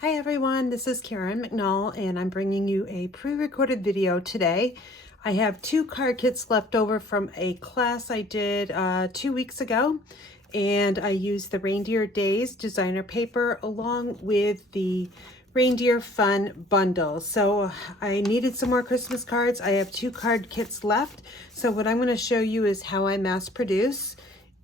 Hi everyone, this is Sharon McNall and I'm bringing you a pre-recorded video today. I have 2 card kits left over from a class I did 2 weeks ago, and I used the Reindeer Days designer paper along with the Reindeer Fun bundle. So I needed some more Christmas cards. I have 2 card kits left. So what I'm going to show you is how I mass produce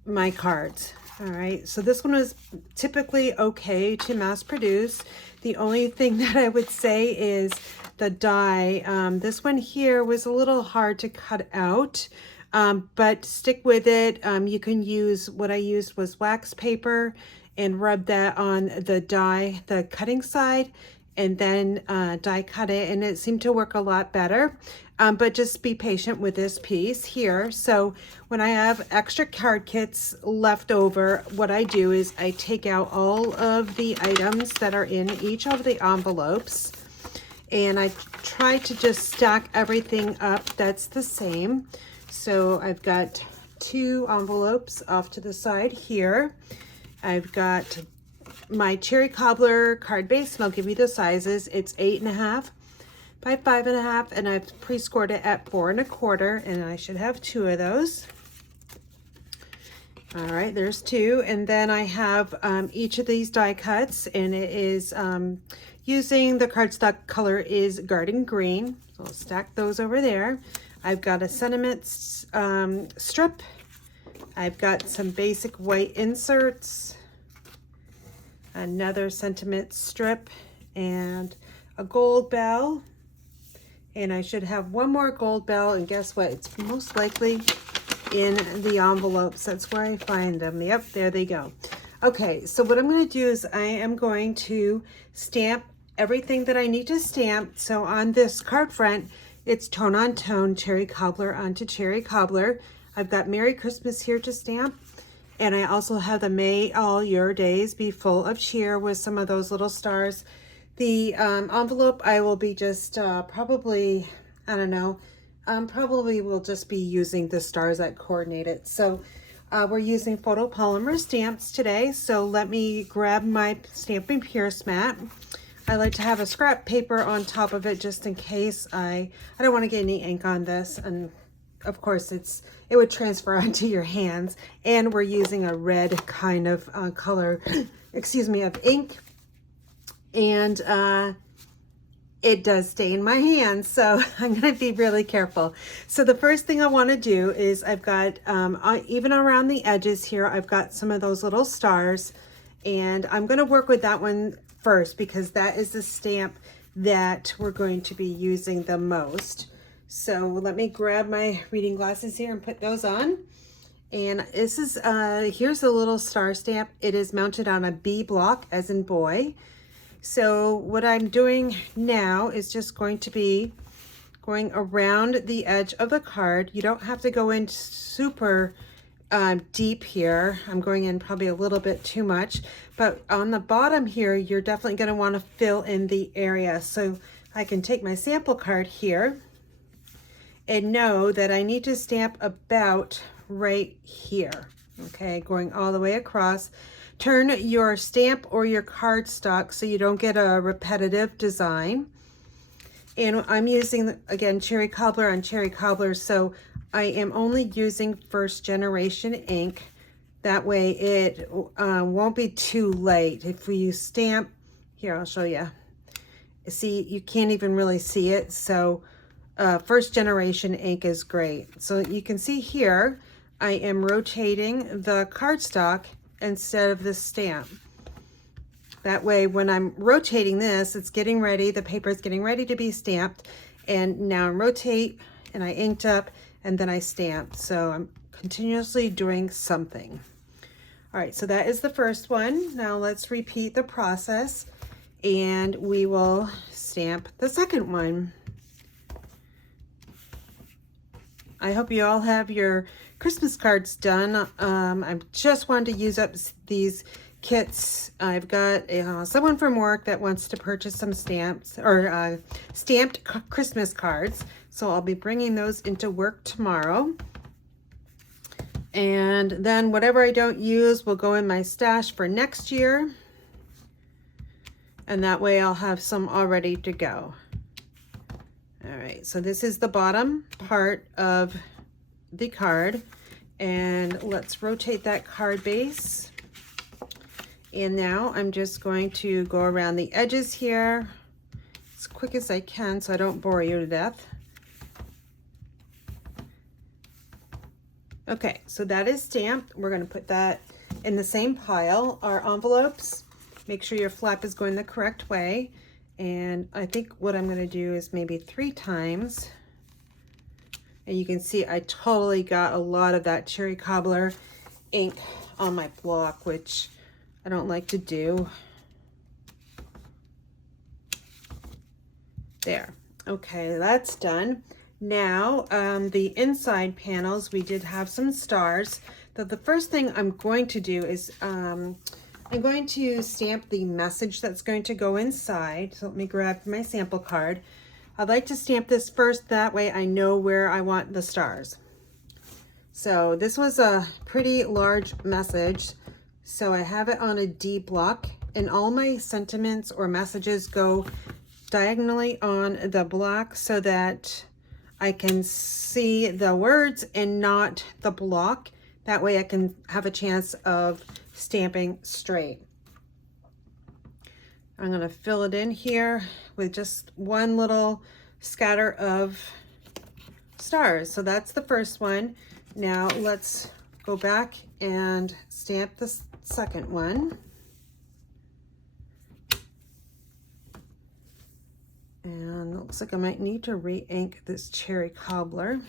my cards. All right, so this one was typically okay to mass produce. The only thing that I would say is the die. This one here was a little hard to cut out, but stick with it. You can use, what I used was wax paper and rub that on the die, the cutting side, and then die cut it, and it seemed to work a lot better. But just be patient with this piece here. So when I have extra card kits left over, what I do is I take out all of the items that are in each of the envelopes, and I try to just stack everything up that's the same. So I've got 2 envelopes off to the side here. I've got my cherry cobbler card base, and I'll give you the sizes. It's 8.5 by 5.5, and I've pre-scored it at 4 1/4, and I should have 2 of those. All right, there's 2, and then I have each of these die cuts, and it is using the cardstock color is Garden Green. So I'll stack those over there. I've got a sentiment strip. I've got some basic white inserts, another sentiment strip, and a gold bell. And I should have one more gold bell, and guess what? It's most likely in the envelopes. That's where I find them. Yep, there they go. Okay, so what I'm going to do is I am going to stamp everything that I need to stamp. So on this card front, it's tone on tone, cherry cobbler onto cherry cobbler. I've got Merry Christmas here to stamp. And I also have the May All Your Days Be Full of Cheer with some of those little stars. The envelope I will be just probably, I don't know, probably will just be using the stars that coordinate it. So we're using photopolymer stamps today. So let me grab my Stampin' Pierce mat. I like to have a scrap paper on top of it just in case I don't want to get any ink on this. And of course it would transfer onto your hands. And we're using a red kind of color, excuse me, of ink. And it does stay in my hands, so I'm going to be really careful. So the first thing I want to do is I've got, even around the edges here, I've got some of those little stars, and I'm going to work with that one first because that is the stamp that we're going to be using the most. So let me grab my reading glasses here and put those on. And this is, here's a little star stamp. It is mounted on a B block, as in boy. So what I'm doing now is just going to be going around the edge of the card. You don't have to go in super deep here. I'm going in probably a little bit too much, but on the bottom here, you're definitely going to want to fill in the area. So I can take my sample card here and know that I need to stamp about right here. Okay, going all the way across. Turn your stamp or your cardstock so you don't get a repetitive design. And I'm using, again, cherry cobbler on cherry cobbler, so I am only using first generation ink. That way it won't be too late. If we use stamp, here, I'll show you. See, you can't even really see it, so first generation ink is great. So you can see here, I am rotating the cardstock instead of the stamp. That way when I'm rotating this, it's getting ready, the paper is getting ready to be stamped, and now I rotate and I inked up and then I stamp. So I'm continuously doing something. All right, so that is the first one. Now let's repeat the process and we will stamp the second one. I hope you all have your Christmas cards done. I just wanted to use up these kits. I've got someone from work that wants to purchase some stamps or stamped Christmas cards. So I'll be bringing those into work tomorrow. And then whatever I don't use will go in my stash for next year. And that way I'll have some all ready to go. All right, so this is the bottom part of the card. And let's rotate that card base. And now I'm just going to go around the edges here as quick as I can so I don't bore you to death. Okay, so that is stamped. We're going to put that in the same pile. Our envelopes, make sure your flap is going the correct way. And I think what I'm going to do is maybe 3 times. And you can see I totally got a lot of that cherry cobbler ink on my block, which I don't like to do. There. Okay, that's done. Now, the inside panels, we did have some stars. So the first thing I'm going to do is I'm going to stamp the message that's going to go inside. So let me grab my sample card. I'd like to stamp this first, that way I know where I want the stars. So this was a pretty large message, so I have it on a D block, and all my sentiments or messages go diagonally on the block so that I can see the words and not the block. That way I can have a chance of stamping straight. I'm going to fill it in here with just one little scatter of stars. So that's the first one. Now let's go back and stamp the second one. And it looks like I might need to re-ink this cherry cobbler.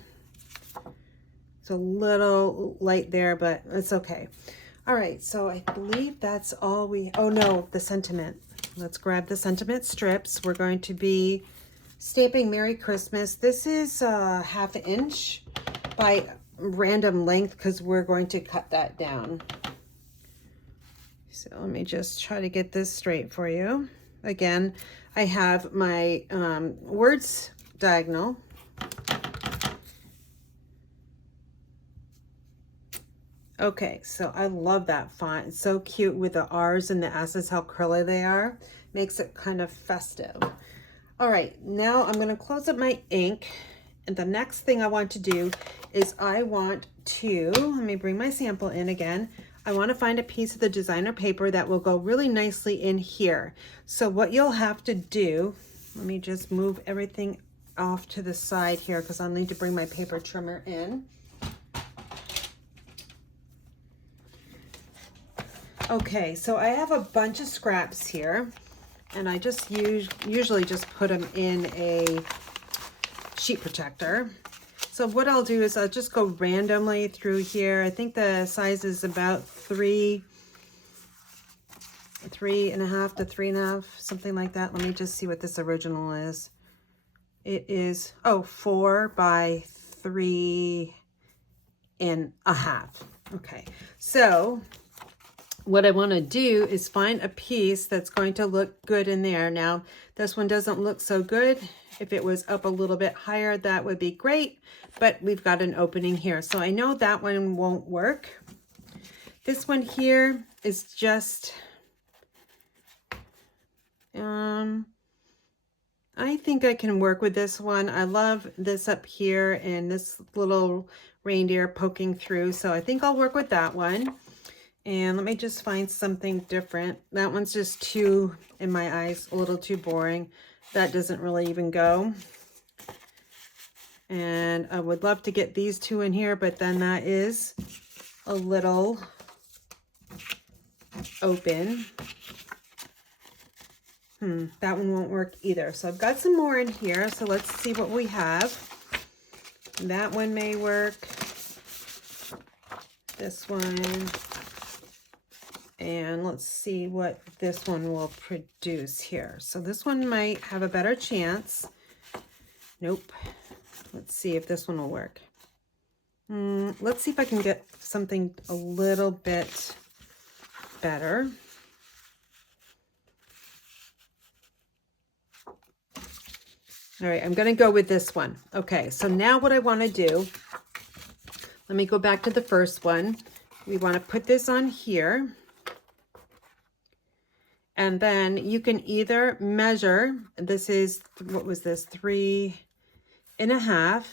It's a little light there, but it's okay. All right, so I believe that's all we, oh no, the sentiment. Let's grab the sentiment strips. We're going to be stamping Merry Christmas. This is 1/2 inch by random length because we're going to cut that down. So let me just try to get this straight for you. Again, I have my words diagonal. Okay, so I love that font. It's so cute with the R's and the S's, how curly they are. Makes it kind of festive. All right, now I'm going to close up my ink. And the next thing I want to do is I want to, let me bring my sample in again. I want to find a piece of the designer paper that will go really nicely in here. So what you'll have to do, let me just move everything off to the side here because I'll need to bring my paper trimmer in. Okay, so I have a bunch of scraps here, and I just usually just put them in a sheet protector. So what I'll do is I'll just go randomly through here. I think the size is about 3.5 to 3.5, something like that. Let me just see what this original is. It is, 4 by 3.5. Okay, so what I want to do is find a piece that's going to look good in there. Now, this one doesn't look so good. If it was up a little bit higher, that would be great, but we've got an opening here. So I know that one won't work. This one here is just, I think I can work with this one. I love this up here and this little reindeer poking through. So I think I'll work with that one. And let me just find something different. That one's just too, in my eyes, a little too boring. That doesn't really even go. And I would love to get these two in here, but then that is a little open. That one won't work either. So I've got some more in here. So let's see what we have. That one may work. This one. And let's see what this one will produce here. So this one might have a better chance. Nope. Let's see if this one will work. Let's see if I can get something a little bit better. All right, I'm going to go with this one. Okay, so now what I want to do, let me go back to the first one. We want to put this on here. And then you can either measure, this is, what was this, 3.5,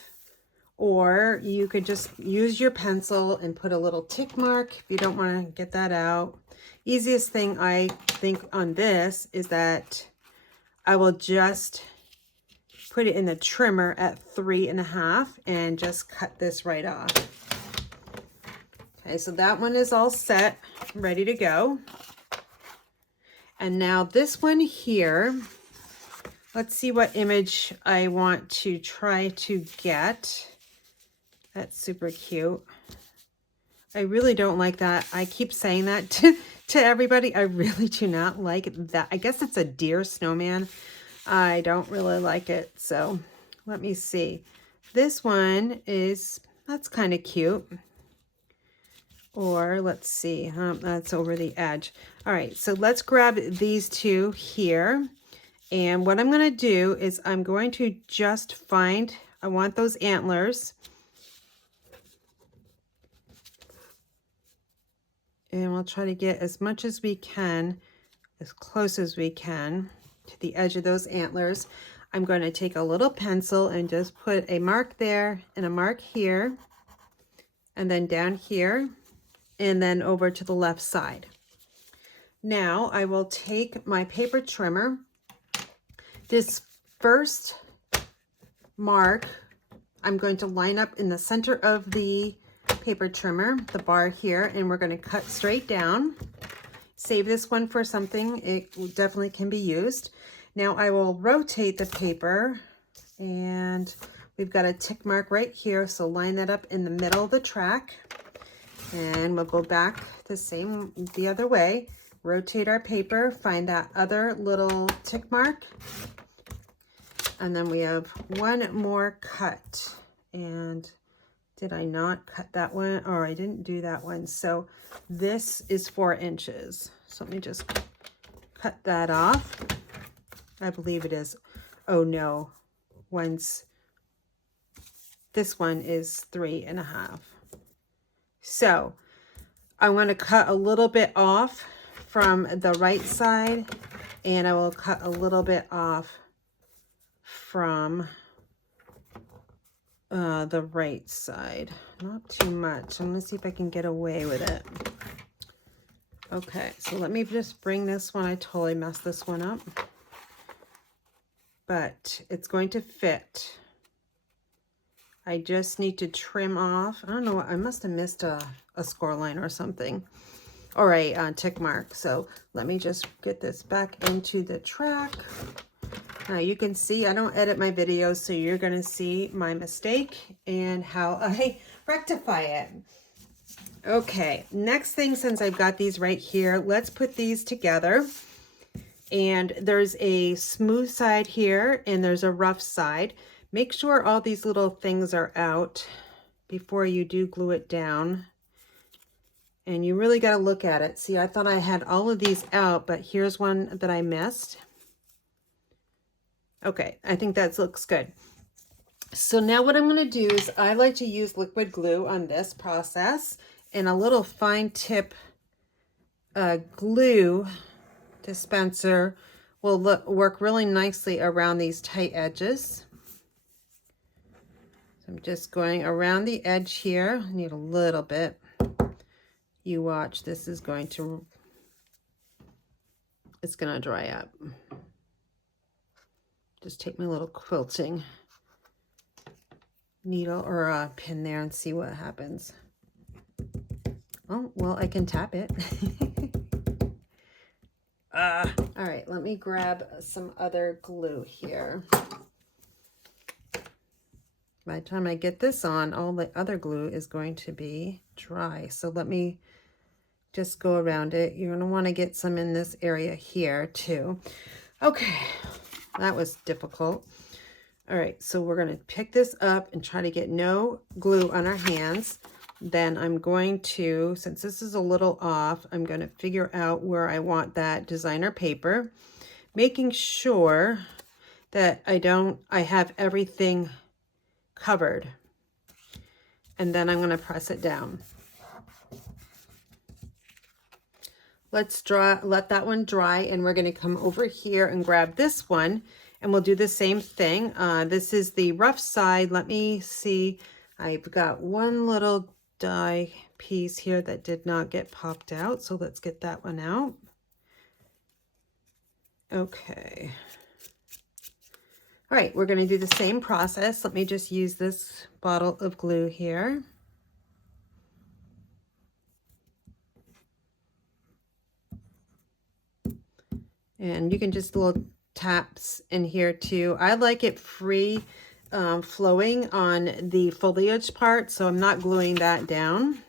or you could just use your pencil and put a little tick mark if you don't want to get that out. Easiest thing I think on this is that I will just put it in the trimmer at 3.5 and just cut this right off. Okay, so that one is all set, ready to go. And now this one here, let's see what image I want to try to get. That's super cute. I really don't like that. I keep saying that to everybody. I really do not like that. I guess it's a deer snowman. I don't really like it. So let me see. This one is, that's kind of cute. Or let's see, that's over the edge. All right, so let's grab these two here. And what I'm going to do is I'm going to just find, I want those antlers. And we'll try to get as much as we can, as close as we can to the edge of those antlers. I'm going to take a little pencil and just put a mark there and a mark here. And then down here. And then over to the left side. Now I will take my paper trimmer. This first mark, I'm going to line up in the center of the paper trimmer, the bar here, and we're going to cut straight down. Save this one for something. It definitely can be used. Now I will rotate the paper, and we've got a tick mark right here, so line that up in the middle of the track. And we'll go back the other way, rotate our paper, find that other little tick mark. And then we have one more cut. And did I not cut that one? Or I didn't do that one. So this is 4 inches. So let me just cut that off. I believe it is. Oh no, this one is 3.5. So I'm going to cut a little bit off from the right side, and I will cut a little bit off from the right side. Not too much. I'm going to see if I can get away with it. Okay, so let me just bring this one. I totally messed this one up. But it's going to fit. I just need to trim off. I don't know. I must have missed a score line or something. Or a tick mark. So let me just get this back into the track. Now you can see I don't edit my videos, so you're going to see my mistake and how I rectify it. Okay, next thing, since I've got these right here, let's put these together. And there's a smooth side here and there's a rough side. Make sure all these little things are out before you do glue it down. And you really got to look at it. See, I thought I had all of these out, but here's one that I missed. Okay, I think that looks good. So now what I'm going to do is I like to use liquid glue on this process, and a little fine tip glue dispenser will work really nicely around these tight edges. So I'm just going around the edge here. I need a little bit. You watch, this is going to, it's going to dry up. Just take my little quilting needle or a pin there and see what happens. Oh, well, I can tap it. All right, let me grab some other glue here. By the time I get this on, all the other glue is going to be dry. So let me just go around it. You're going to want to get some in this area here too. Okay, that was difficult. All right, so we're going to pick this up and try to get no glue on our hands. Then I'm going to, since this is a little off, I'm going to figure out where I want that designer paper, making sure that I have everything covered. And then I'm going to press it down. Let's let that one dry, and we're going to come over here and grab this one, and we'll do the same thing. This is the rough side. Let me see. I've got one little die piece here that did not get popped out, so let's get that one out. Okay. All right, we're going to do the same process. Let me just use this bottle of glue here. And you can just little taps in here too. I like it free flowing on the foliage part, so I'm not gluing that down.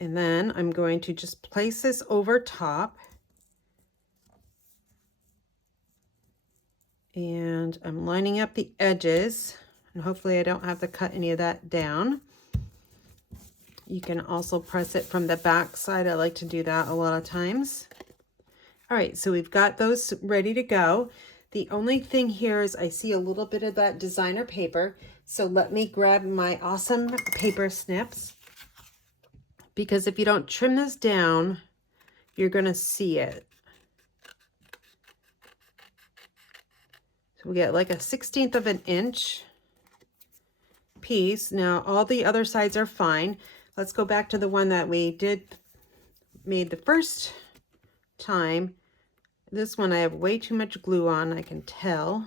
And then I'm going to just place this over top. And I'm lining up the edges, and hopefully I don't have to cut any of that down. You can also press it from the back side. I like to do that a lot of times. All right, so we've got those ready to go. The only thing here is I see a little bit of that designer paper. So let me grab my awesome paper snips, because if you don't trim this down, you're gonna see it. So we get like a 1/16 of an inch piece. Now all the other sides are fine. Let's go back to the one that we made the first time. This one I have way too much glue on, I can tell.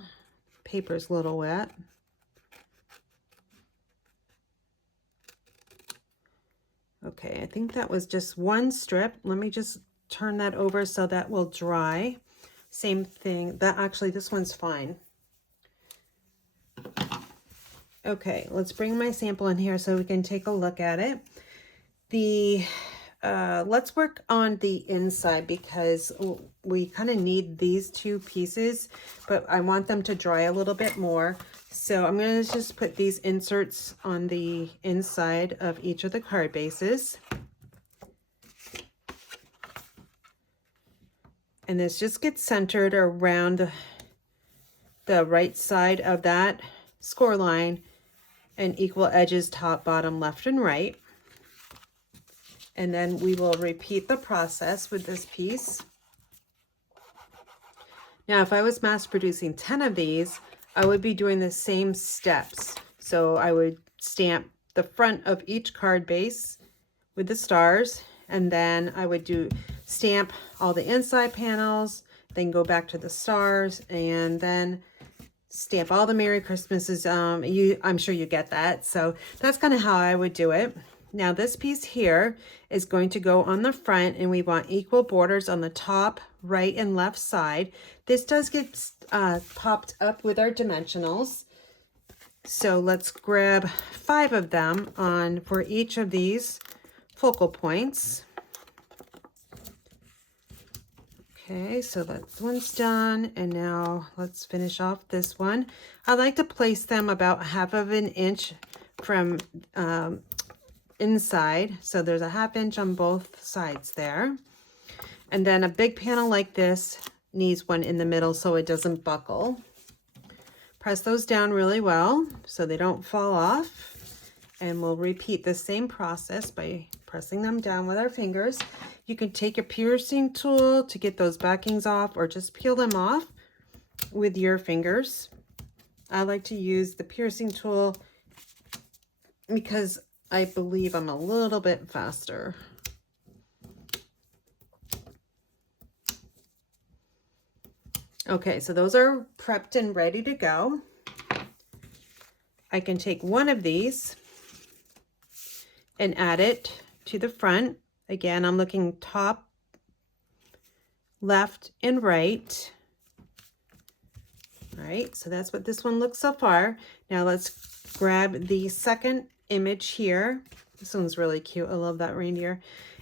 Paper's a little wet. Okay, I think that was just one strip. Let me just turn that over so that will dry. Same thing. This one's fine. Okay, let's bring my sample in here so we can take a look at it. Let's work on the inside, because we kind of need these two pieces, but I want them to dry a little bit more. So I'm going to just put these inserts on the inside of each of the card bases. And this just gets centered around the right side of that score line, and equal edges top, bottom, left, and right. And then we will repeat the process with this piece. Now, if I was mass producing 10 of these, I would be doing the same steps. So I would stamp the front of each card base with the stars, and then I would stamp all the inside panels, then go back to the stars, and then stamp all the Merry Christmases. I'm sure you get that. So that's kind of how I would do it. Now this piece here is going to go on the front, and we want equal borders on the top, right, and left side. This does get popped up with our dimensionals. So let's grab 5 of them for each of these focal points. Okay, so that one's done, and now let's finish off this one. I like to place them about 1/2 of an inch from inside, so there's a 1/2 inch on both sides there. And then a big panel like this needs one in the middle so it doesn't buckle. Press those down really well so they don't fall off, and we'll repeat the same process by pressing them down with our fingers. You can take a piercing tool to get those backings off, or just peel them off with your fingers. I like to use the piercing tool because I believe I'm a little bit faster. Okay, so those are prepped and ready to go. I can take one of these and add it to the front. Again, I'm looking top, left, and right. All right, so that's what this one looks so far. Now let's grab the second image here. This one's really cute. I love that reindeer.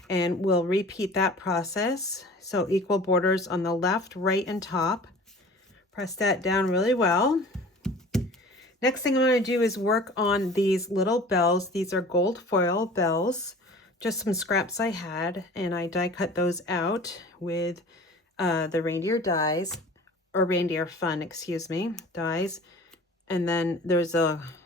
And we'll repeat that process. So equal borders on the left, right, and top. Press that down really well. Next thing I'm going to do is work on these little bells. These are gold foil bells, just some scraps I had, and I die cut those out with the reindeer dies, or Reindeer Fun, excuse me, dies. And then there's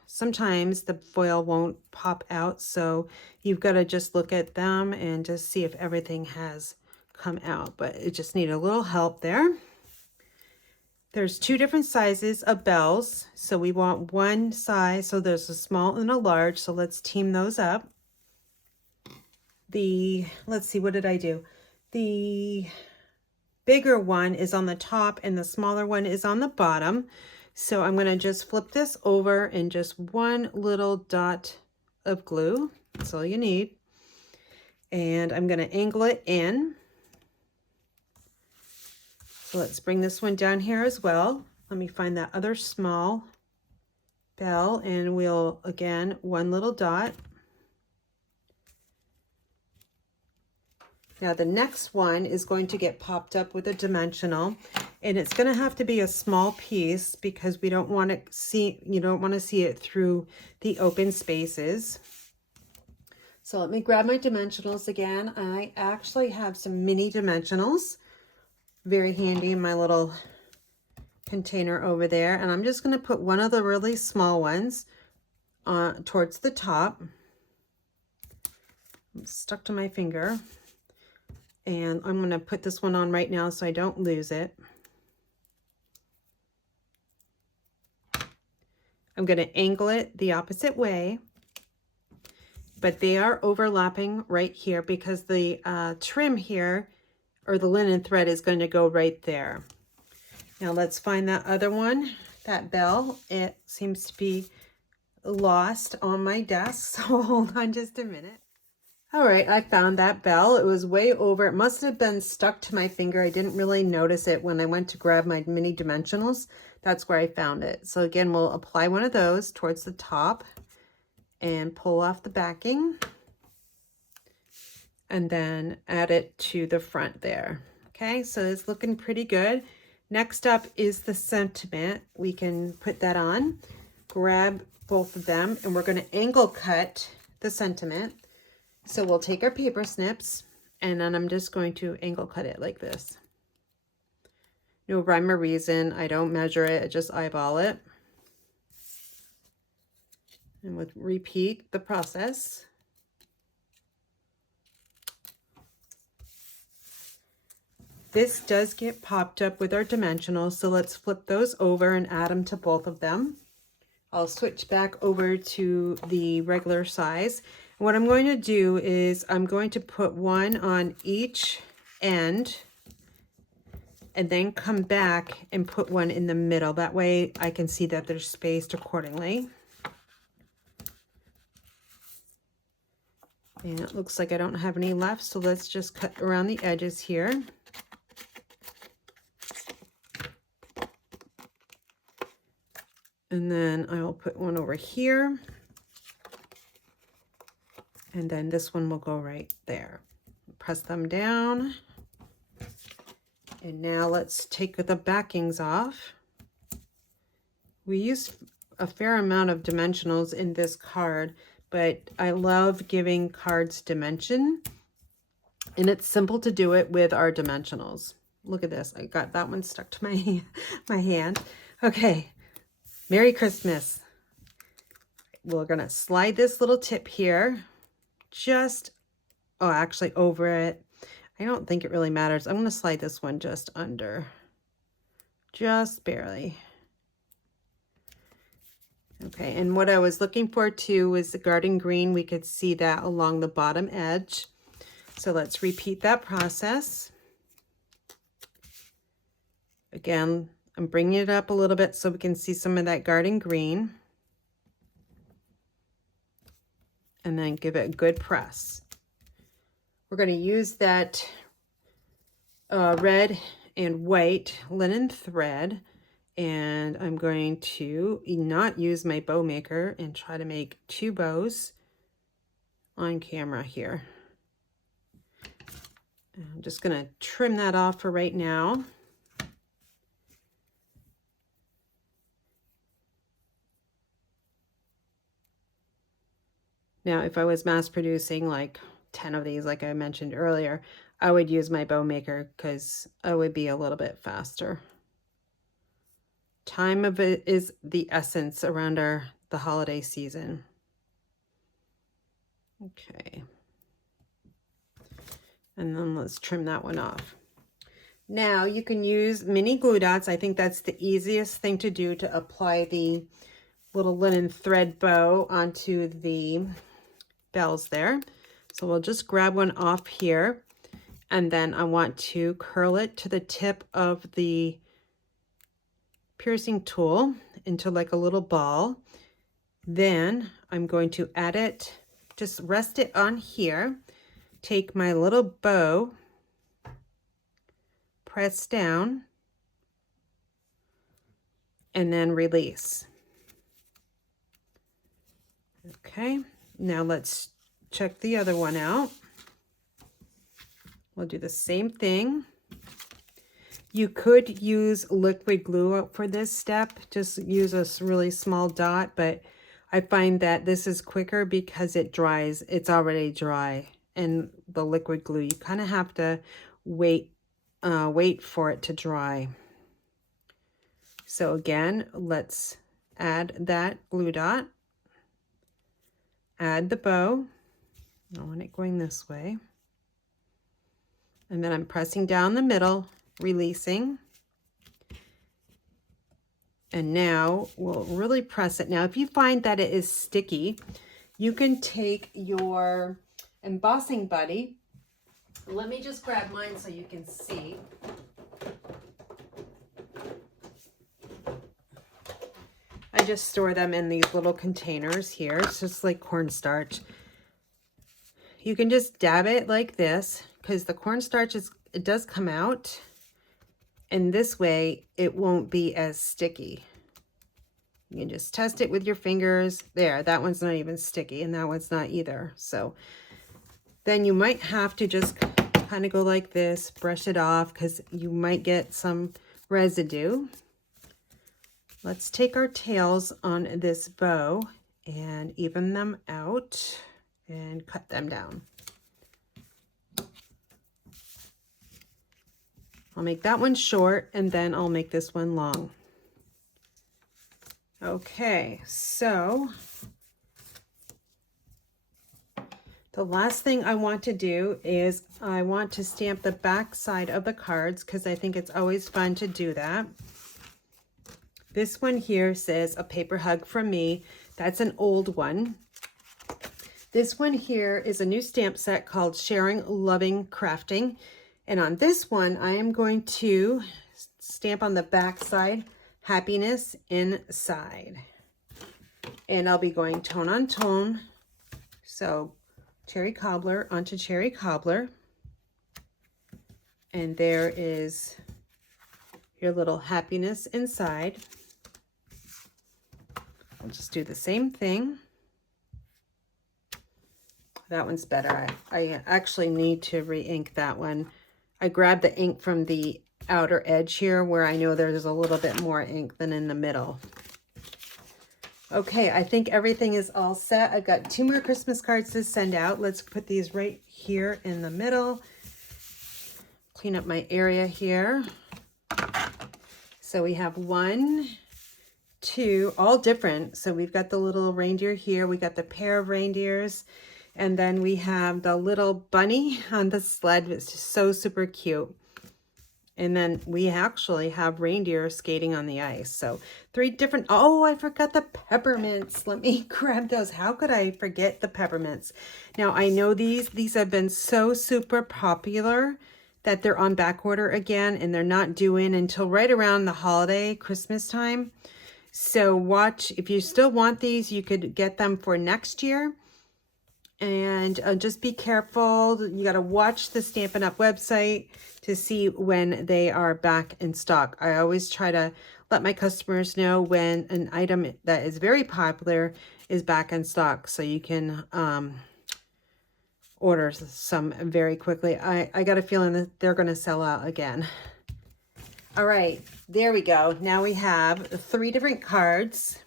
sometimes the foil won't pop out, so you've got to just look at them and just see if everything has come out, but it just needed a little help there. There's 2 different sizes of bells, so we want one size, so there's a small and a large, so let's team those up. Let's see, what did I do? The bigger one is on the top and the smaller one is on the bottom. So I'm going to just flip this over and just one little dot of glue. That's all you need. And I'm going to angle it in. So let's bring this one down here as well. Let me find that other small bell and we'll, again, one little dot. Now the next one is going to get popped up with a dimensional, and it's going to have to be a small piece because we don't want to see, you don't want to see it through the open spaces. So let me grab my dimensionals again. I actually have some mini dimensionals, very handy in my little container over there, and I'm just going to put one of the really small ones towards the top. I'm stuck to my finger. And I'm going to put this one on right now so I don't lose it. I'm going to angle it the opposite way, but they are overlapping right here because the trim here, or the linen thread, is going to go right there. Now let's find that other one, that bell. It seems to be lost on my desk, so hold on just a minute. All right, I found that bell. It was way over. It must have been stuck to my finger. I didn't really notice it when I went to grab my mini dimensionals. That's where I found it. So again, we'll apply one of those towards the top and pull off the backing and then add it to the front there. Okay, so it's looking pretty good. Next up is the sentiment. We can put that on, grab both of them, and we're going to angle cut the sentiment. So we'll take our paper snips, and then I'm just going to angle cut it like this. No rhyme or reason. I don't measure it. I just eyeball it. And we'll repeat the process. This does get popped up with our dimensionals, so let's flip those over and add them to both of them. I'll switch back over to the regular size. What I'm going to do is I'm going to put one on each end and then come back and put one in the middle. That way I can see that they're spaced accordingly. And it looks like I don't have any left, so let's just cut around the edges here. And then I will put one over here. And then this one will go right there. Press them down. And now let's take the backings off. We use a fair amount of dimensionals in this card, but I love giving cards dimension. And it's simple to do it with our dimensionals. Look at this. I got that one stuck to my hand. Okay. Merry Christmas. We're going to slide this little tip here. Actually over it. I don't think it really matters. I'm going to slide this one just under. Just barely. Okay, and what I was looking for too was the garden green. We could see that along the bottom edge. So let's repeat that process. Again, I'm bringing it up a little bit so we can see some of that garden green. And then give it a good press. We're going to use that red and white linen thread, and I'm going to not use my bow maker and try to make 2 bows on camera here. And I'm just going to trim that off for right now. Now, if I was mass producing like 10 of these, like I mentioned earlier, I would use my bow maker because I would be a little bit faster. Time of it is the essence around the holiday season. Okay. And then let's trim that one off. Now you can use mini glue dots. I think that's the easiest thing to do to apply the little linen thread bow onto the bells there. So we'll just grab one off here, and then I want to curl it to the tip of the piercing tool into like a little ball. Then I'm going to add it, just rest it on here, take my little bow, press down, and then release. Okay, now let's check the other one out. We'll do the same thing. You could use liquid glue for this step, just use a really small dot, but I find that this is quicker because it dries, it's already dry. And the liquid glue, you kind of have to wait for it to dry. So again, let's add that glue dot, add the bow. I want it going this way. And then I'm pressing down the middle, releasing. And now we'll really press it. Now, if you find that it is sticky, you can take your embossing buddy. Let me just grab mine so you can see. I just store them in these little containers here. It's just like cornstarch. You can just dab it like this because the cornstarch it does come out, and this way it won't be as sticky. You can just test it with your fingers. There, that one's not even sticky, and that one's not either. So then you might have to just kind of go like this, brush it off because you might get some residue. Let's take our tails on this bow and even them out and cut them down. I'll make that one short and then I'll make this one long. Okay, so the last thing I want to do is I want to stamp the back side of the cards because I think it's always fun to do that. This one here says a paper hug from me. That's an old one. This one here is a new stamp set called Sharon Loving Crafting. And on this one, I am going to stamp on the back side, happiness inside. And I'll be going tone on tone. So cherry cobbler onto cherry cobbler. And there is your little happiness inside. I'll just do the same thing. That one's better. I actually need to re-ink that one. I grabbed the ink from the outer edge here where I know there's a little bit more ink than in the middle. Okay, I think everything is all set. I've got 2 more Christmas cards to send out. Let's put these right here in the middle. Clean up my area here. So we have 1, 2, all different. So we've got the little reindeer here. We got the pair of reindeers. And then we have the little bunny on the sled. It's just so super cute. And then we actually have reindeer skating on the ice. So 3 different, oh, I forgot the peppermints. Let me grab those. How could I forget the peppermints? Now I know these have been so super popular that they're on back order again, and they're not due in until right around the holiday, Christmas time. So watch, if you still want these, you could get them for next year. And just be careful. You got to watch the Stampin' Up! Website to see when they are back in stock. I always try to let my customers know when an item that is very popular is back in stock, so you can order some very quickly. I got a feeling that they're going to sell out again. All right, there we go. Now we have 3 different cards.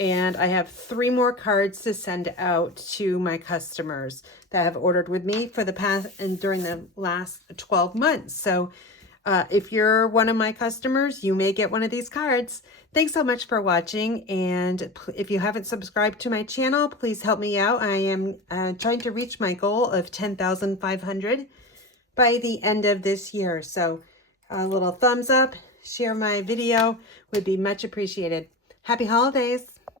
And I have 3 more cards to send out to my customers that have ordered with me for the past and during the last 12 months. So If you're one of my customers, you may get one of these cards. Thanks so much for watching, and if you haven't subscribed to my channel, please help me out. I am trying to reach my goal of 10,500 by the end of this year. So a little thumbs up, share my video would be much appreciated. Happy holidays!